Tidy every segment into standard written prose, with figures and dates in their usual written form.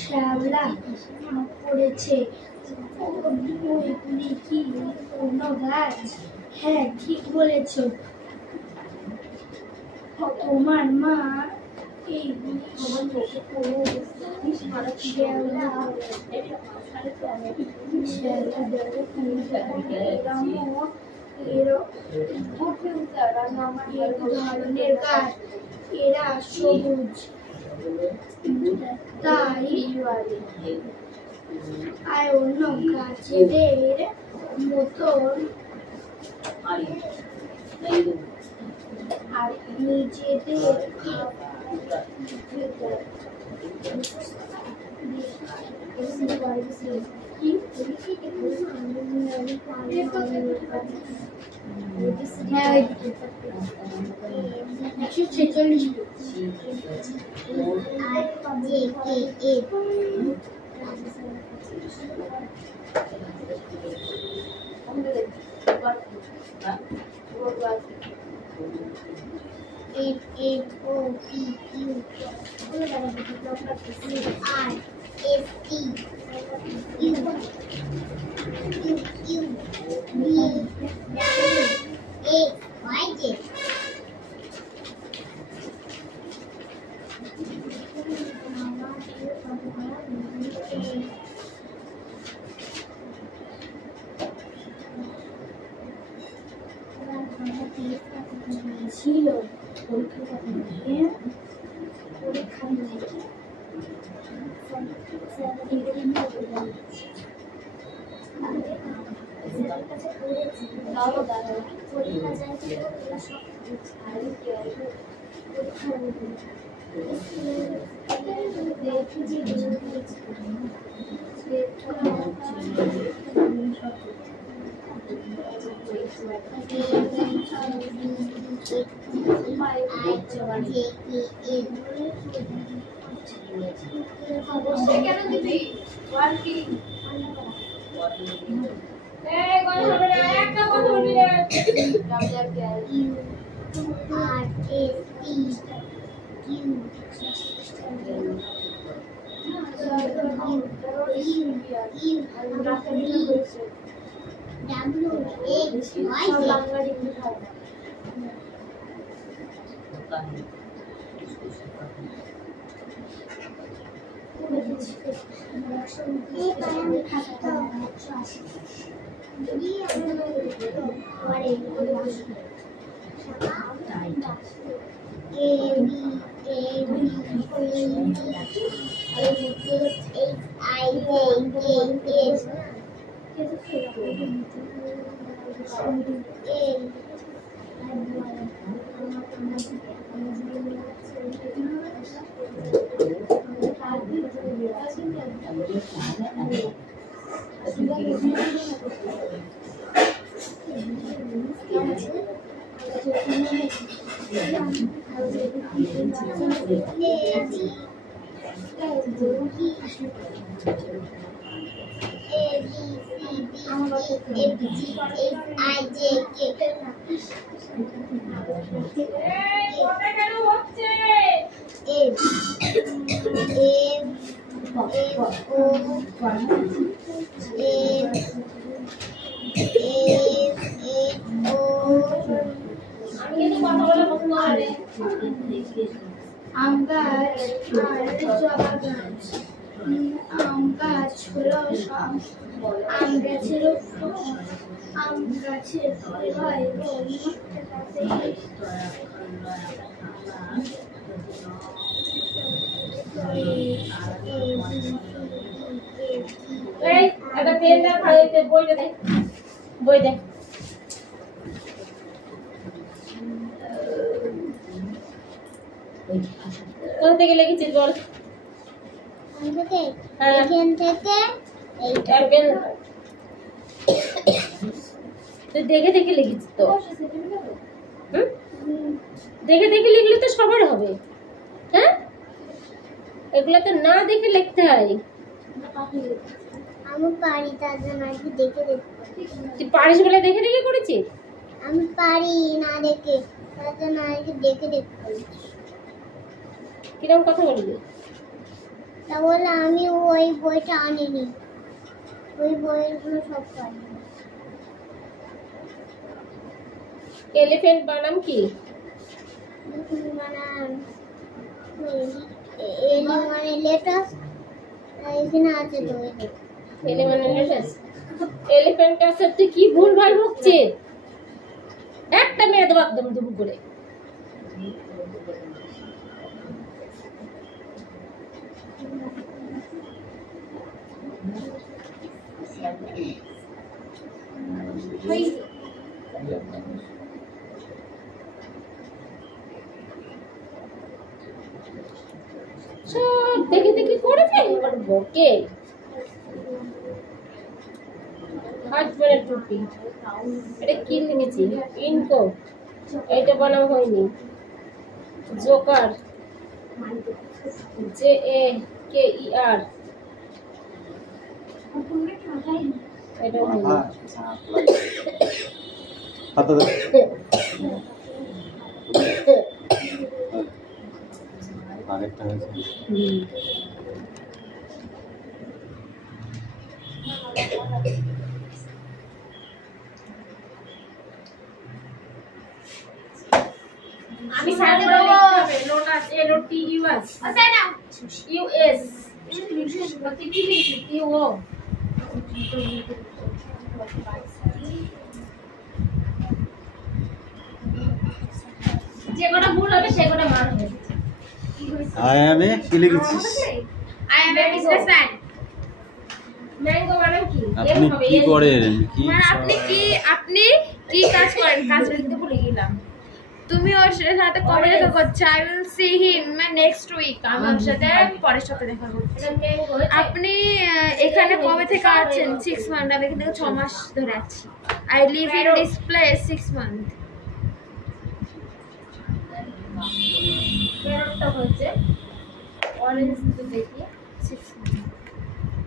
শ্যাওলা পড়েছে। ওইগুলি কি কোনো গাছ? হ্যাঁ, ঠিক বলেছ। তোমার মা এইগুলি ধরনের গাছ, এরা সবুজ, তাই আর অন্য গাছেদের মতন আর নিজেদের ছিল পরীক্ষা আম গাছ আর জবা গাছ। আম গাছ হলো আম গাছের আম গাছের ফল হয় একটা পেন দে, বইটা দে, বই দে। কোথা থেকে লিখেছিস বল? তুই দেখে দেখে লিখেছিস তো? দেখে দেখে লিখলে তো সবার হবে। হ্যাঁ, এগুলো তো না দেখে লিখতে হয়। আমি পারি, তার জন্য আর কি দেখে দেখে। তুই পারিস বলে দেখে দেখে করেছিস? আমি পারি না দেখে, তার জন্য আর কি দেখে দেখে করেছি। কিরকম কথা বলবি? তা বলে আমি ওই বইটা আনিনি, ওই বইগুলো সব পারি। এলিফ্যান্ট বানাম কি? মানে লেটাস এখানে আছে তো। এলিফ্যান্ট আছে, তুই কি ভুল ভাল বকছিস? একটা মেয়ে দেবো একদম দুবু করে। সব দেখে দেখে করেছে, এবার বকে। হাজবেন্ডের টুপি, এটা কি লিখেছি? ইনকো, এটা বানানো হয়নি। জোকার, JAKER, এটা হয়নি। আরেকটা হয়েছে। আমি সার্চ করে লিখতে হবে। লোটাস, LOTUS, আচ্ছা না US, কি কি লিখি? UO, যে কোটা ভুল হবে সে কোটা মান হবে। আয়ামে কি লিখেছিস? I am a businessman. Mango মানে কি? আপনি কি করেন? কি মানে আপনি কি কাজ করেন? কাজ লিখতে ভুলে গেলাম। তুমি ওর সাথে কবে দেখা করছো? I will see him next week. আমি ওর সাথে পরের সপ্তাহে দেখা করছি। আপনি এখানে কবে থেকে আছেন? 6 মান্থ। আমি এখানে 6 মাস ধরে আছি। I live in this place 6 month. ক্যারটটা হচ্ছে অরেঞ্জ তো দেখি 6 মান্থ।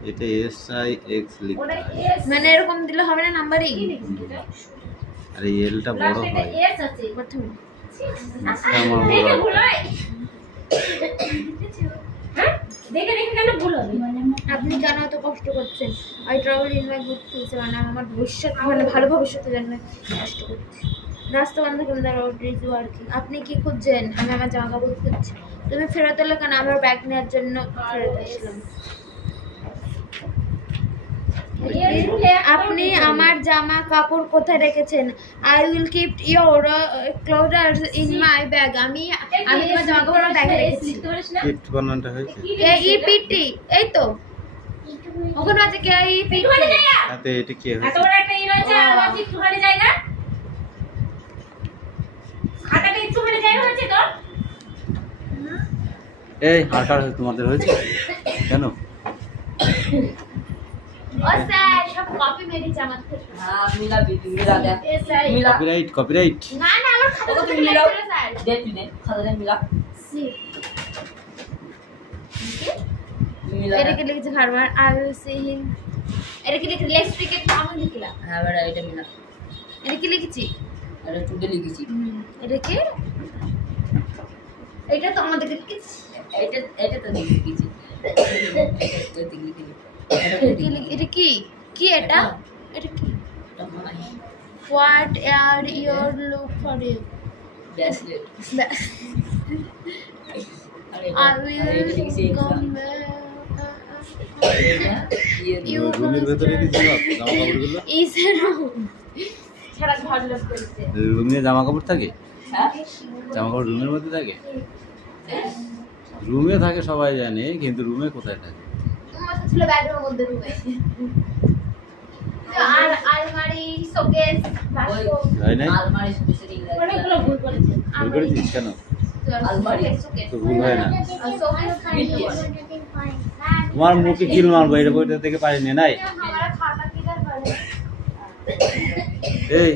এটা SIX ওটা লিখতে হয়। S মানে এরকম দিলে হবে না নাম্বারিং? আরে এলটা বড় লাস্টে হয়। S আছে প্রথমে আমার দেখে বড় ভুল হয়। হ্যাঁ, দেখে দেখে কেন ভুল হবে? আপনি কেন এত কষ্ট করছেন? I travel in my good future, মানে আমার ভবিষ্যৎ, মানে ভালো ভবিষ্যতের জন্য কষ্ট করছি। রাস্তা বন্ধ করে দাঁড়াও রিজু আর কি। আপনি কি খুঁজছেন? আমি আমার জামা কাপড় খুঁজছি। তুমি ফেরত এলে কেন? আমার ব্যাগ নেওয়ার জন্য ফেরত আসলাম। আপনি আমার জামা কাপড় কোথায় রেখেছেন? I will keep your clothes in my bag. আমি তোমার জামা কাপড় আমার ব্যাগে রেখেছি। লিখতে পারিস না? কিট বানানটা হয়েছে। EPT, এই তো। ওখানে আছে কে এই একটুখানি জায়গা তাতে এটা কি এত হয়েছে? বড় একটা ই রয়েছে আর আমার একটুখানি জায়গা খাতাটা একটুখানি জায়গা হয়েছে তোর এই হালকা তোমাদের হয়েছে কেন? ও স্যার সব কপি মেরেছে আমার থেকে हाँ मिला भी मिला दे এ স্যার मिला কপিরাইট কপিরাইট। না না আমার খাতা ओको থেকে तुम मिलाओ লেখা স্যার दे तूने खाता दे मिला সি मिला এটা কি লিখেছে ফারওয়ার আই উইল সি হিম এটা কি লিখেছে লেটস ক্রিকেট আমি লিখলাম हाँ बेटा এটা मिला এটা কি লিখেছি अरे टुडे लिखिছি এটা কি এটা তো আমাদের লিখেছি এটা তো লিখিছি এটা তো লিখিছি এটা কি কি এটা এটা কি what are your look for you bracelet I will come You রুমের ভেতরে কি ছিল জামা কাপড়গুলো? is a room সারা ঘর লোক করছে রুমে জামা কাপড় থাকে? হ্যাঁ জামা কাপড় রুমের মধ্যে থাকে? রুমে থাকে সবাই জানে, কিন্তু রুমে কোথায় থাকে? আমার তো ছিল ব্যাগের মধ্যে রুমে আর আলমারি শোকেস বাক্স হয় নাই? আলমারি সুবিসে দিই অনেকগুলো ভুল করেছে ভুল করেছিস কেন? আলমারি। তো ভুল হয় না। BTS তোমার মুখে কিল মারবো, এটা বইটা থেকে পারিনি নাই। हमारा खाता किधर पर है এই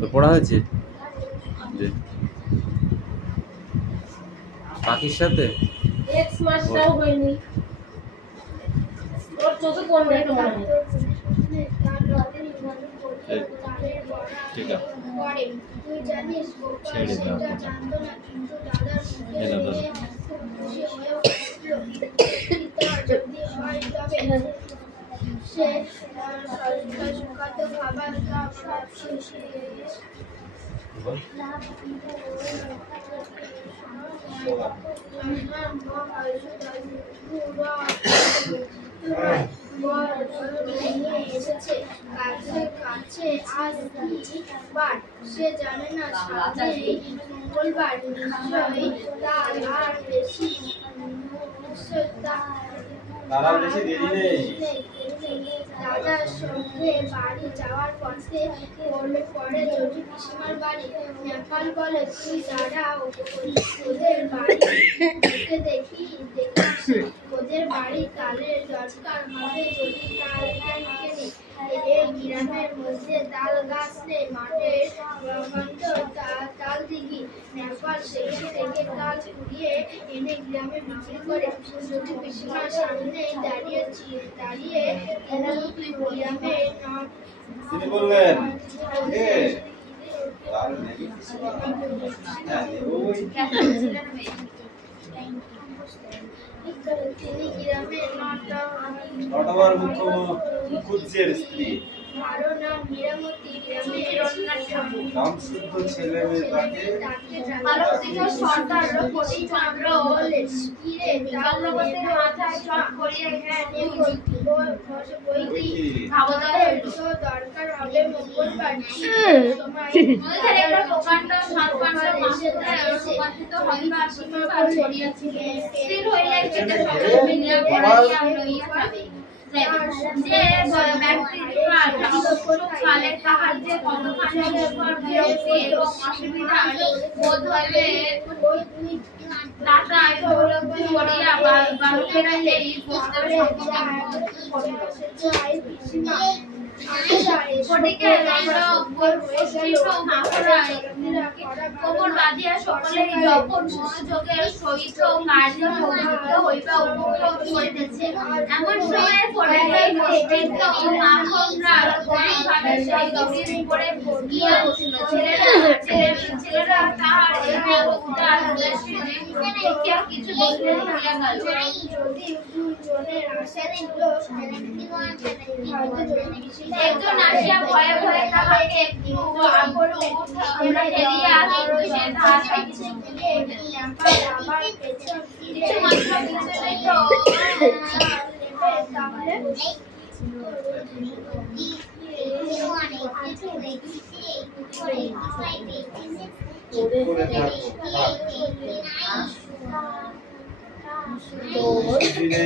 তো পড়া হয়েছে দে। পাখির সাথে এক্স মাসটাও হয়নি ওর চোখে কোন দেখে মনে হয় ঠিক আছে তুই জানিস গোপাল ছেড়ে দাও। সেটা জানতো না, কিন্তু দাদার মুখে এই নাও, দাও। শুনে খুব খুশি হয়ে উঠল। পিতা যদি হয় তবে সে সুখাত খাবার সব শেষে এসেছে কাছে কাছে আজ বার সে জানে না সামনে মঙ্গলবার নিশ্চয়ই তার আর বেশি তারা বেশি দেরি নেই। দাদার সঙ্গে বাড়ি যাওয়ার পথে পরে জটি পিসিমার বাড়ি নেপাল বলে তুই দাঁড়া ওদের বাড়ি দেখি ওদের বাড়ি তালের দরকার হবে যদি তাল কেনে এই গ্রামের মধ্যে তাল গাছ নেই মাঠের তাল দিঘি নেপাল সেখান থেকে তাল কুড়িয়ে এনে গ্রামে বিক্রি করে যদি পিসিমার সামনে দাঁড়িয়ে তিনি গ্রামে তিনি বললেন ওকে আর নেই হ্যাঁ ওই তিনি গ্রামে অটোবার মুখুজ্জের স্ত্রী কারো নাম মীরামতি গ্রামের নাম শুদ্ধ ছেলে মেয়ে তাকে আলোচিত সর্দার প্রতিচন্দ্র কিরে চন্দ্রবতীর মাথায় চট করিয়ে খাবার দরকার হবে মঙ্গলবার আমাদের একটা প্রকাণ্ড সর্বাঙ্গ মাসুদের রূপান্তরিত হইবা সীমাপার ছড়িয়াছে স্থির হইলে যেতে সকল মিলিয়া পড়াইয়া লইয়া যাবে যে ব্যক্তির কালে তাহার যে কতখানি বিরক্তি এবং অসুবিধা বোধ হইবে তাতা উপলব্ধি করিয়া বালকেরা এই পুস্তক ফটিকে কোমর বাঁধিয়া সকলেই যখন মনোযোগের সহিত কার্য প্রবৃত্ত হইবা উপক্রম করিতেছে এমন সময় ফটিকের মস্তিষ্ক ও মাখনরা গভীরভাবে সেই গভীর করে গিয়া বসিল ছেলেরা তাহার এই উদার উদ্দেশ্যে দেখিয়া কিছু দেখলে হইয়া গেল যদি দুজনের আশা ছিল একজন আসিয়া ভয়ে ভয়ে তাহাকে একটু আগরু আমরা ঠেলিয়া কিন্তু সে তাহার কাছে আবার পেছন ফিরে কিছু মাত্র বিচলিত করে থাকো দিনে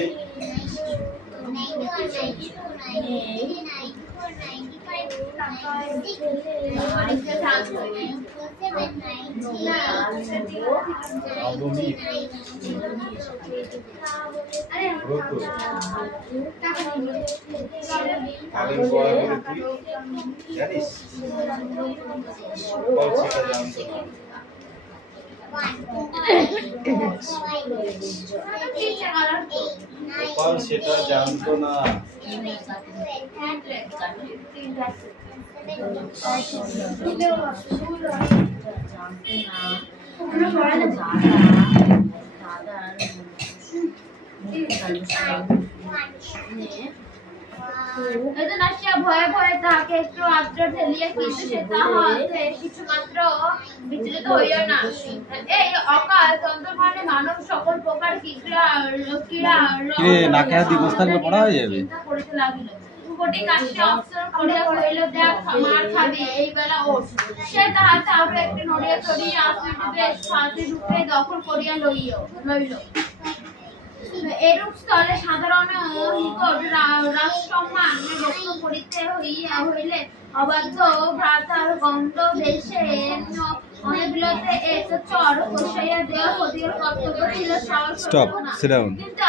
সেটা জানতো না। ভয়ে ভয়ে তাহাকে একটু আদ্র ঠেলিয়া কিন্তু সে তাহাতে কিছু মাত্র বিচলিত হইও না। এই অকাল তন্ত্রমানে মানব সকল প্রকার চিন্তা করিতে লাগিল। কোটি কাশি অবসর করিয়া কহিল, দেখ মার খাবি এই বেলা ওঠ। সে তাহাতে আরো একটি নড়িয়া চড়িয়া আসিতে সাথে রূপে দখল করিয়া লইল। এরূপ স্থলে সাধারণ নিকট রাজসম্মান রক্ষা করিতে হইলে অবাধ্য ভ্রাতার গন্ধ দেশে অনেকগুলোতে এক চর কষাইয়া দেওয়া ক্ষতির কর্তব্য ছিল। কিন্তু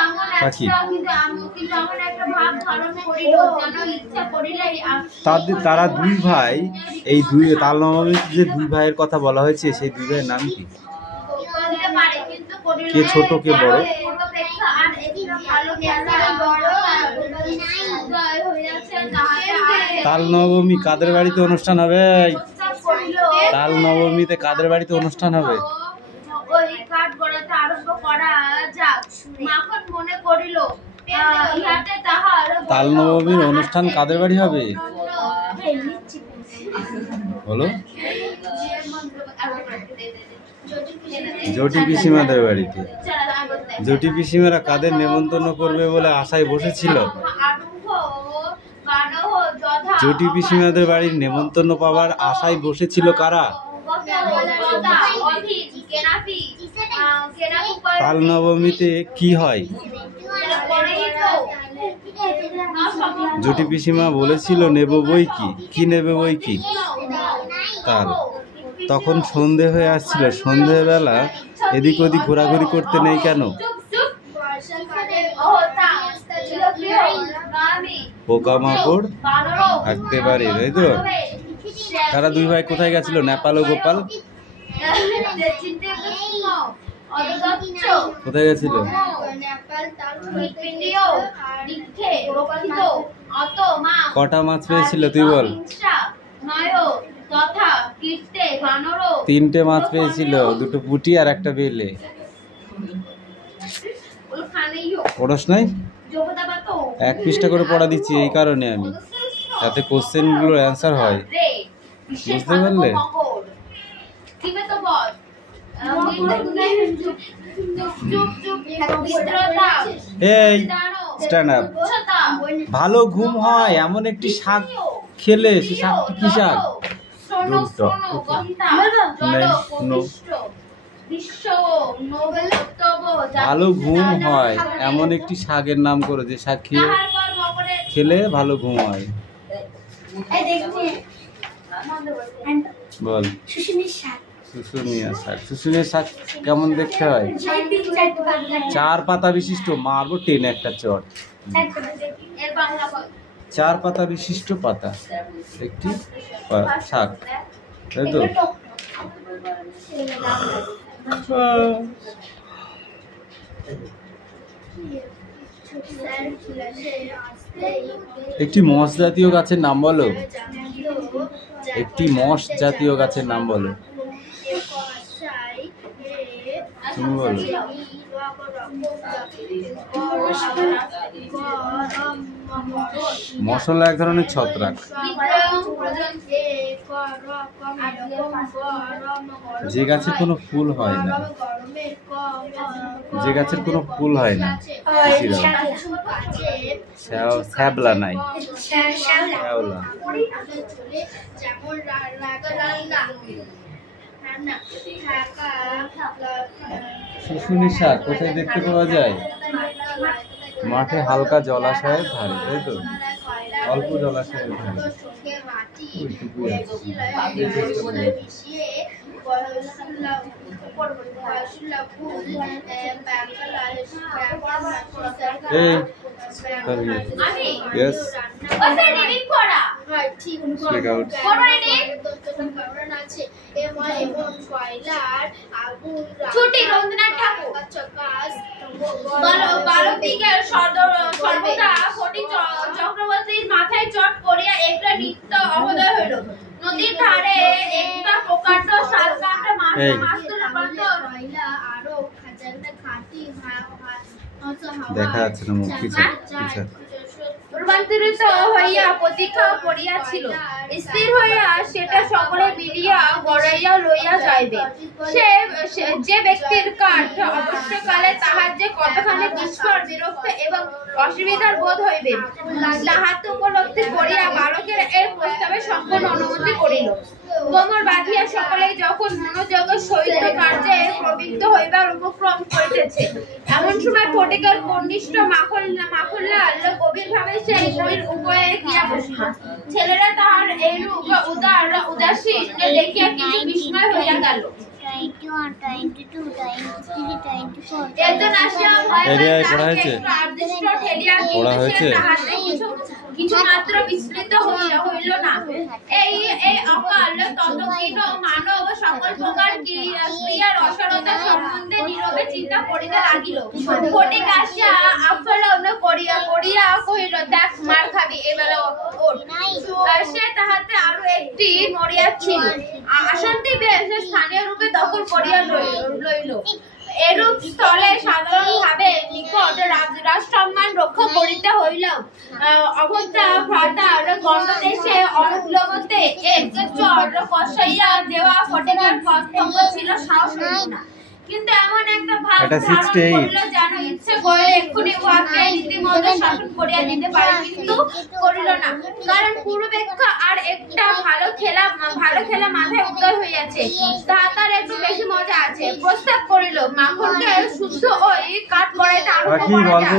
এমন একটা ভাব ধারণ করিল যেন ইচ্ছা করিলেই তারা দুই ভাই, এই দুই তালনবমীর যে দুই ভাইয়ের কথা বলা হয়েছে সেই দুই ভাইয়ের নাম কি? কে ছোট কে বড়? তাল নবমী কাদের বাড়িতে অনুষ্ঠান হবে? তাল নবমীতে কাদের বাড়িতে অনুষ্ঠান হবে? ওই কাঠ গড়াতে আরম্ভ করা যাক। মাখন মনে করিল ইহাতে তাহার তাল নবমীর অনুষ্ঠান কাদের বাড়ি হবে বলো? জটি পিসিমাদের বাড়িতে। জটি পিসিমারা কাদের নেমন্তন্ন করবে বলে আশায় বসেছিল? জটি পিসিমাদের বাড়ির নেমন্তন্ন পাওয়ার আশায় বসেছিল কারা? তাল নবমীতে কি হয়? জটি পিসিমা বলেছিল নেব বই কি? কি নেবে বই কি? তাল। তখন সন্ধে হয়ে আসছিল, সন্ধেবেলা এদিক ওদিক ঘোরাঘুরি করতে নেই কেন? পোকামাকড় থাকতে পারে, তাই তো? তারা দুই ভাই কোথায় গেছিল? নেপাল ও গোপাল কোথায় গেছিল? কটা মাছ পেয়েছিল তুই বল? তিনটে মাছ পেয়েছিল, দুটো পুঁটি আর একটা বেলে। পড়াস নাই? এক পৃষ্ঠা করে পড়া দিচ্ছি এই কারণে আমি, যাতে কোশ্চেন গুলোর অ্যান্সার হয়, বুঝতে পারলে? এই স্ট্যান্ড আপ। ভালো ঘুম হয় এমন একটি শাক খেলে, সে শাকটি কি শাক? ভালো ঘুম হয় এমন একটি শাকের নাম করো যে শাক খেলে ভালো ঘুম হয়। বল। শুশুনিয়া শাক। শুশুনিয়া শাক কেমন দেখতে হয়? 4 পাতা বিশিষ্ট, মারবো টেনে একটা চট। 4 পাতা বিশিষ্ট পাতা একটি শাক, তাই তো? একটি মশ জাতীয় গাছের নাম বলো। একটি মশ জাতীয় গাছের নাম বলো। তুমি বলো। মশলা এক ধরনের ছত্রাক। যে গাছে কোনো ফুল হয় না, যে গাছের কোনো ফুল হয় না, শ্যাবলা নাই, শ্যাওলা। শুশুনি শাক কোথায় দেখতে পাওয়া যায়? মাঠে হালকা জলাশয়ের ধারে, তাই তো? অল্প জলাশয়ের ধারে ওইটুকুই Yes. Speak out. ছুটি রবীন্দ্রনাথ ঠাকুর বালকদিগের সর্বদা ফটিক চক্রবর্তীর মাথায় চট করিয়া একটা নৃত্য অবোধয় হইল। নদীর ধারে একটা প্রকাণ্ড শালকাণ্ড দেখা যাচ্ছে না মুখ পিছা পিছা রূপান্তরিত হইয়া প্রতীক্ষা করিয়াছিল, স্থির হইয়া সেটা সকলে মিলিয়া গড়াইয়া লইয়া যাইবে। যে ব্যক্তির কাঠ অবশ্যকালে তাহার যে কতখানি বিস্ফোর বিরক্ত এবং অসুবিধার বোধ হইবে, তাহাতে উপলব্ধি করিয়া বালকের এই প্রস্তাবে সম্পূর্ণ অনুমতি করিল। কোমর বাঁধিয়া সকলেই যখন মনোযোগের সহিত কার্যে প্রবৃত্ত হইবার উপক্রম করিতেছে, এমন সময় ফটিকের কনিষ্ঠ মাখনলাল গভীরভাবে সেই বইয়ের উপরে গিয়া বসিল। ছেলেরা তাহার এইরূপ উদাসীন দেখিয়া কিছু বিস্ময় হইয়া গেল। একজন আসিয়া পড়া হয়েছে কিছু মাত্র বিস্মৃত হইল না। এই অকাল ততক্ষীণ মানব সকল প্রকার ক্রিয়ার অসারতা সম্বন্ধে নীরবে চিন্তা করিতে লাগিল। ফটিক আসিয়া আফলন করিয়া কহিল, দেখ মার খাবি, এবেলা ওঠ। সে তাহাতে আরো একটি নড়িয়া ছিল, আসনটি বেশ স্থানীয় রূপে দখল করিয়া লইল। এরূপ স্থলে সাধারণভাবে নিকট রাজসম্মান রক্ষা করিতে হইল। অভদ্রা ভ্রাতার গণ্ডদেশে অনুকূলবতে এক চর কষাইয়া দেওয়া ফটিকের কর্তব্য ছিল, সাহস হইল না। কিন্তু এমন একটা ভাব ধারণ করিল যেন ইচ্ছে করিলে এক্ষুনি উহাকে রীতিমতো শাসন করিয়া দিতে পারে, কিন্তু করিল না। কারণ পূর্বেক্ষা আর একটা ভালো খেলা মাথায় উদয় হইয়াছে, তাহার একটু বেশি মজা আছে। প্রস্তাব করিল, মাখনকে শুদ্ধ ওই কাঠ করাইতে আরম্ভ করা যাক।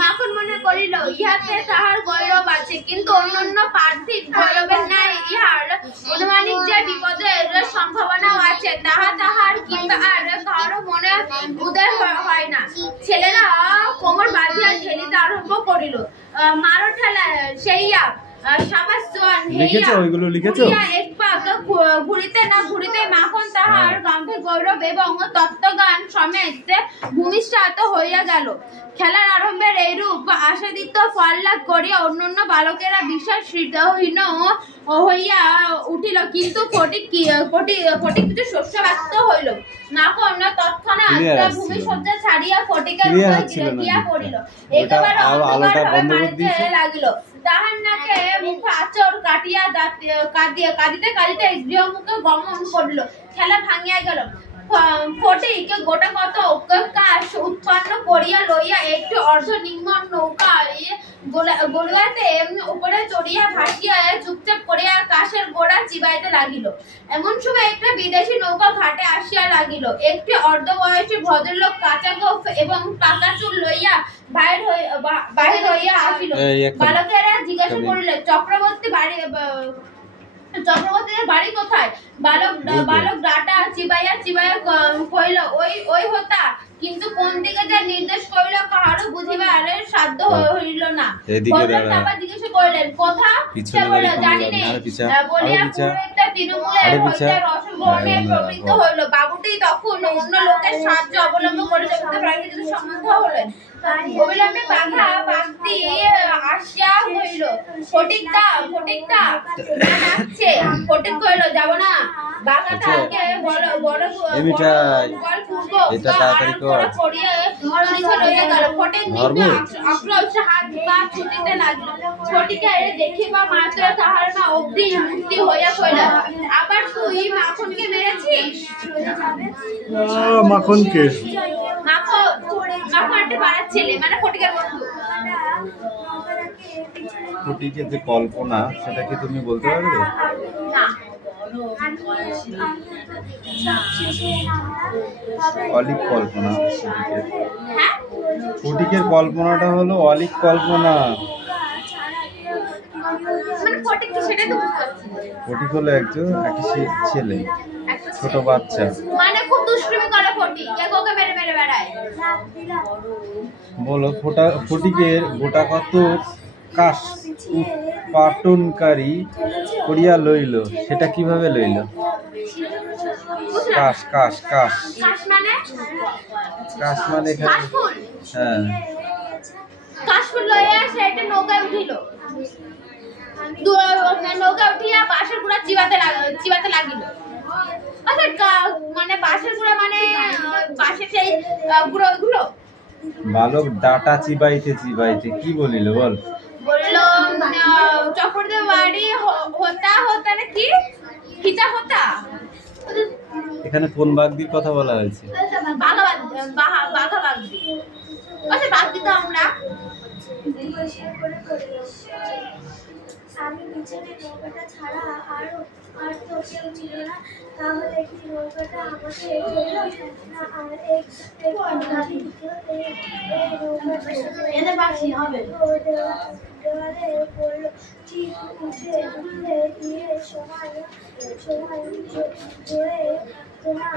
মাখন মনে করিল, ইহাতে তাহার গৌরব আছে, কিন্তু অন্যান্য পার্থিব গৌরবের ন্যায় ইহার অনুমানিক যে বিপদের সম্ভাবনাও আছে, তাহার কিংবা আর কারো মনে উদয় হয় না। ছেলেরা কোমর বাঁধিয়া ঠেলিতে আরম্ভ করিল। মারো ঠেলা সেইয়া সাবাস জোয়ান হেইয়া এক পাক ঘুরিতে না ঘুরিতে মাখন তাহার গম্ভীর গৌরব এবং তত্ত্বজ্ঞান সমেত ভূমিষ্ঠ হইয়া গেল। খেলার আরম্ভের এইরূপ আশাদিত ফল লাভ করিয়া অন্যান্য বালকেরা বিশেষ হৃদয়হীন হইয়া উঠিল, কিন্তু ফটিক কিছু শস্যব্যক্ত হইল। মাখন তৎক্ষণাৎ ভূমিসজ্জা ছাড়িয়া ফটিকের উপর গিয়া পড়িল, একেবারে অন্ধকার ভাবে মারিতে লাগিল। তাহার নাকে মুখে আঁচড় কাটিয়া কাঁদিতে কাঁদিতে গৃহমুখে গমন করিল। খেলা ভাঙিয়া গেল। ফটিক গোটা কত কাশ উৎপন্ন করিয়া লইয়া একটি অর্ধনির্মল নৌকায় গড়ুয়াতে উপরে চড়িয়া ভাসিয়া চুপচাপ করিয়া কাশের গোড়া চিবাইতে লাগিল। এমন সময় একটা বিদেশি নৌকা ঘাটে আসিয়া লাগিল। একটি অর্ধবয়সী ভদ্রলোক কাঁচা গোঁফ এবং পাকা চুল লইয়া বাহির হইয়া আসিল। বালকেরা জিজ্ঞাসা করিল, চক্রবর্তীর বাড়ি কোথায়? বালক ডাটা চিবাইয়া কইল, ওই হোতা, কিন্তু কোন দিকে যা নির্দেশ করিল কাহারও বুঝিবার সাধ্য হইল না। জিজ্ঞাসা করিলেন, কোথা? সে বলিল, জানি নেই বলিয়া পুরো একটা তৃণমূলের হইতে রসল গ্রহণে প্রবৃত্ত হইল। বাবুটি তখন অন্য লোকের সাহায্য অবলম্বন করে জগতে প্রাকৃতিক সম্বন্ধ হলেন। অবিলম্বে বাধা বাঁধতে আসিয়া হইল, ফটিকটা ডাকছে। ফটিক কইল, যাব না, বাঘা তাকে বড় এটা তাড়াতাড়ি কর। ফটিক আক্রোশে হাত পা ছুটিতে লাগলো। ফটিকে দেখিবা মাত্র তাহার মা অগ্নি মুক্তি হইয়া কইল, আবার তুই মাখনকে মেরেছিস? মাখনকে? মাখন একটা পাড়ার ছেলে, মানে ফটিকের বন্ধু। ফটিকের যে কল্পনা, সেটা কি তুমি বলতে পারবে? না। অলিক কল্পনা। হ্যাঁ, ফটিকের কল্পনাটা হলো অলিক কল্পনা। মানে ফটিক কি সেটাই তো বুঝতে পারছি। ফটিক হলো একটা ছেলে, ছোট বাচ্চা। মানে খুব দুষ্টুমি করে ফটিক, ওকে মেরে মেরে বেড়ায়। বলো ফটিকের গোটা কত কাশ উৎপাটনকারী করিয়া লইল, সেটা কিভাবে লইল? কাশ কাশ কাশ কাশ মানে কাশ মানে এখানে কাশফুল। হ্যাঁ, কাশফুল লইয়া সেটা নৌকায় উঠিল। নৌকা উঠিয়া বাঁশের গুঁড়া চিবাতে লাগিল। আচ্ছা মানে বাঁশের গুঁড়া মানে বাঁশের সেই গুঁড়ো ওইগুলো। বালক ডাটা চিবাইতে চিবাইতে কি বলিল বল? বলল চক্রদেব বাড়ি হতা হতা না কি হিতা হতা। এখানে কোন বাগদির কথা বলা হয়েছে? বাঘা বাগদি। আচ্ছা বাগদি তো আমরা। আমি নিচের নৌকাটা ছাড়া আর তো কেউ ছিল না, তাহলে কি নৌকাটা আমাকে না আর দেওয়ালে পড়লো। ঠিক উঠে গিয়ে সময় জোরে তোমার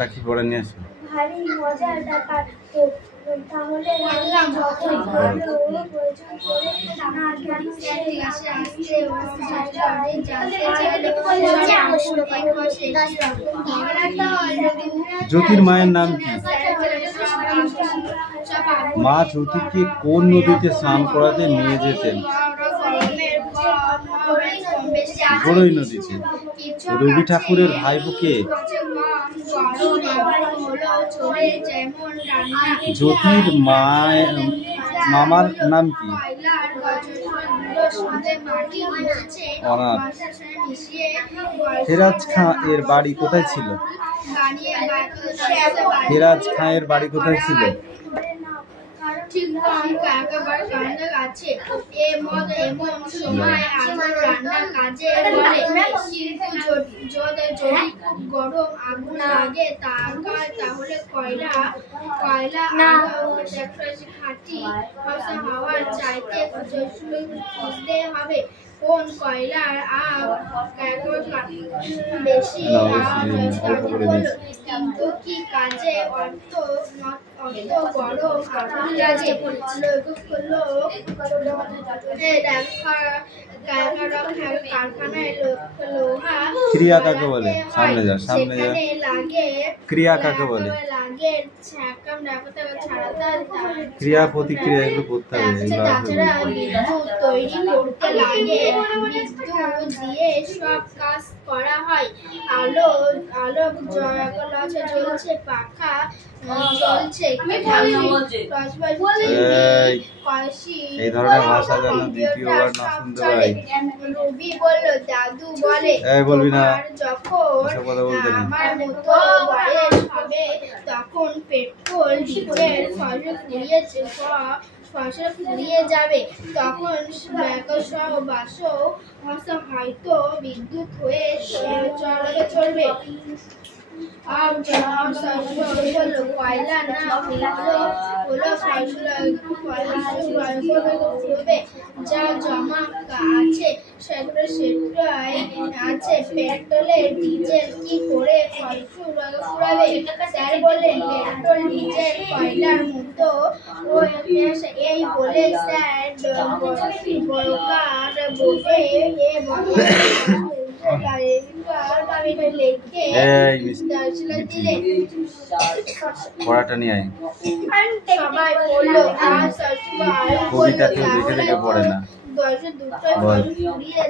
তাকে পড়ে নিয়ে আসো। ভারী মজার ব্যাপার তো। তাহলে যখন ভালো প্রয়োজন করে না জ্যোতির মায়ের নাম কি? মা জ্যোতিকে কোন নদীতে স্নান করাতে নিয়ে যেতেন? বড়ই নদীতে। রবি ঠাকুরের ভাইপোকে জ্যোতির মামার নাম কি? অনাথ। ফেরাজ খাঁ এর বাড়ি কোথায় ছিল? ফেরাজ খাঁ এর বাড়ি কোথায় ছিল? ঠিক একেবারে কান্না আছে। এমন সময় আগুন রান্নার কাজে বলে, কিন্তু যদি খুব গরম আগুন লাগে তাহলে কয়লা খাঁটি হাওয়ার চাইতে খুঁজতে হবে কোন কয়লার বেশি। কিন্তু কি কাজে অত গরম আগুন লাগে? কারখানায় লোহা ক্রিয়া কাকে বলে? সামনে যা ক্রিয়া কাকে বলে? ক্রিয়া প্রতিক্রিয়া এগুলো করতে হবে। তাছাড়া বিদ্যুৎ তৈরি করতে লাগে, বিদ্যুৎ দিয়ে সব কাজ করা হয়। আলো জ্বলছে, পাখা চলছে, এই ধরনের ভাষা যেন দ্বিতীয়বার না শুনতে পাই। রবি বলল, দাদু বলে বলবি না, যখন আমার মতো বয়স হবে তখন পেট্রোল ডিজেল ফসল ফুরিয়ে যাবে, তখন হয়তো বিদ্যুৎ হয়ে চলবে। কয়লা না হলো যা জমা আছে সেটাই আছে। পেট্রোলের ডিজেল কি করে ফুরাবে? স্যার বললেন, পেট্রোল ডিজেল কয়লার মতো। এই বলে স্যার পড়াটা নিয়ে আয়। সবাই বললো কবিতা কেউ দেখে দেখে পড়ে না।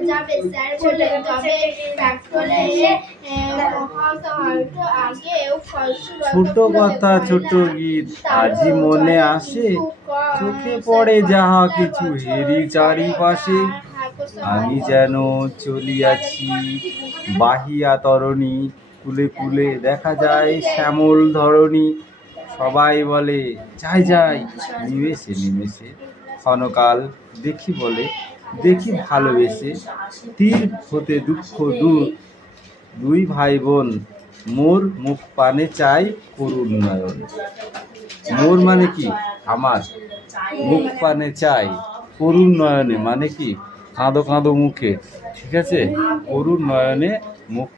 যাবে। স্যার বললেন, তবে পেট্রোলে ছোট কথা ছোট গীত আজি মনে আসে, চোখে পড়ে যাহা কিছু হেরি চারিপাশে। আমি যেন চলিয়াছি বাহিয়া তরণী, কুলে কুলে দেখা যায় শ্যামল ধরণী। সবাই বলে যাই যাই, নিমেষে নিমেষে ক্ষণকাল দেখি বলে দেখি ভালোবেসে, তীর হতে দুঃখ দূর, দুই ভাই বোন মোর মুখ পানে চাই করুণ নয়ন। মোর মানে কি? আমার। মুখ পানে চাই করুণ নয়নে মানে কি? কাঁদো কাঁদো মুখে, ঠিক আছে? করুণ নয়নে মুখ